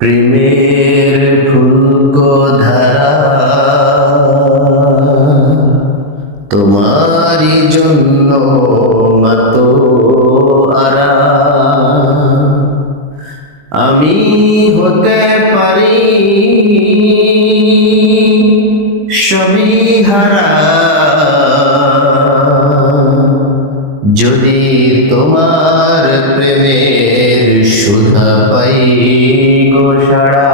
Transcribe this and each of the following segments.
প্রেমের ফুলকধারা তোমারি জন্য মাতো আরা আমি হতে পারি সবই হারা যদি তোমার প্রেমের সুধা পাই গো সারা।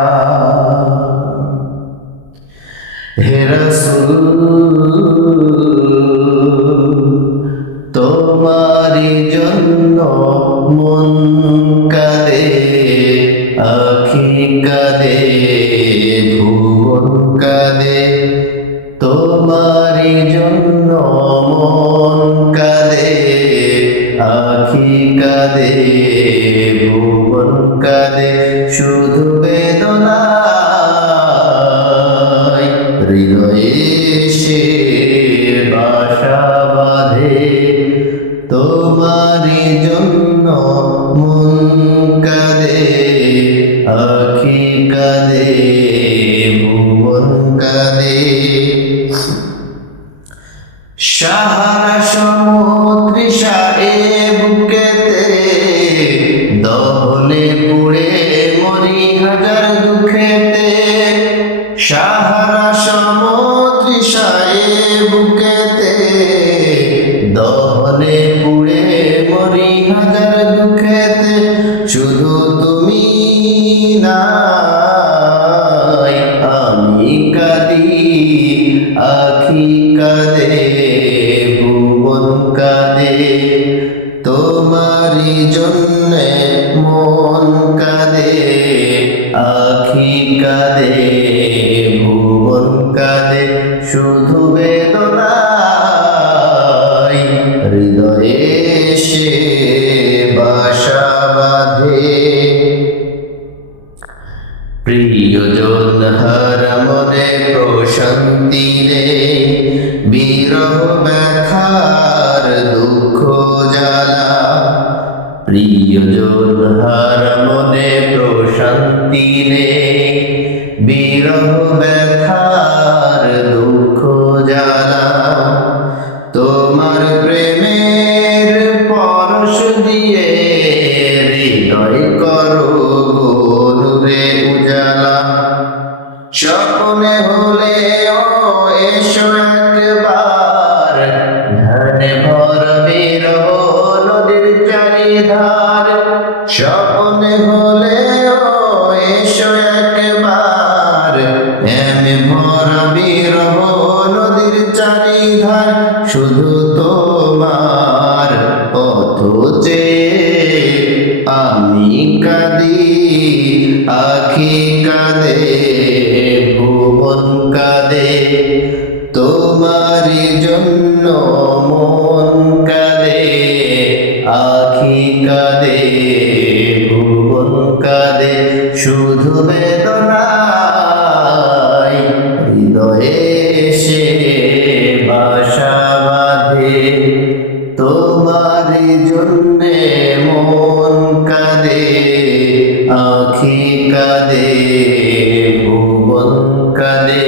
হে রাসূল তোমারি জন্য মন কাঁদে, আখি কাঁদে, ভুবন কাঁদে, তোমারি জন্য মন কাঁদে, আখি কাঁদে, ভুবন কাঁদে, শুধু বেদনায় হৃদয়ে সে বাসা বাঁধে। তোমারি জন্য মন কাঁদে, আখি কাঁদে, ভুবন কাঁদে। সাহারা সমুদ্রিষা এ বুকেতে দহনে পুড়ে মরি হাজার দুঃখেতে। সাহারা সমুদ্রিষা এ বুকেতে দহনে পুড়ে মরি হাজার দুঃখেতে। শুধু তুমি নাই আমি কাঁদি, আখি কাঁদে, ভুবন কাঁদে, তোমারি জন্যে মন কাঁদে, আখি কাঁদে, ভুবন কাঁদে, শুধু বেদনায় হৃদয়ে সে বাসা বাঁধে। প্রিয়জন হারা মনে প্রশান্তি রে, বিরহ ব্যথার দুঃখ জ্বালা। প্রিয়জন হারা মনে প্রশান্তি রে, বিরহ ব্যথার দুঃখ জ্বালা। তোমার প্রেমের পরশ দিয়ে হৃদয় করো নূরে উজালা। স্বপ্নে হলে ও এসো একবার, ধ্যানে ভর বিরহ নদীর চারিধার। স্বপ্নে হলে ও এসো একবার, ধ্যানে ভর বিরহ নদীর চারিধার। শুধু তোমার পথ চেয়ে আমি কাঁদি, আখি কাঁদে, ভুবন কাঁদে, তোমারি জন্য মন কাঁদে, আখি কাঁদে, ভুবন কাঁদে, শুধু বেদনায় হৃদয়ে সে বাসা বাঁধে। তোমারি জন্যে মন কাঁদে, আখি কাঁদে, ভুবন কাঁদে।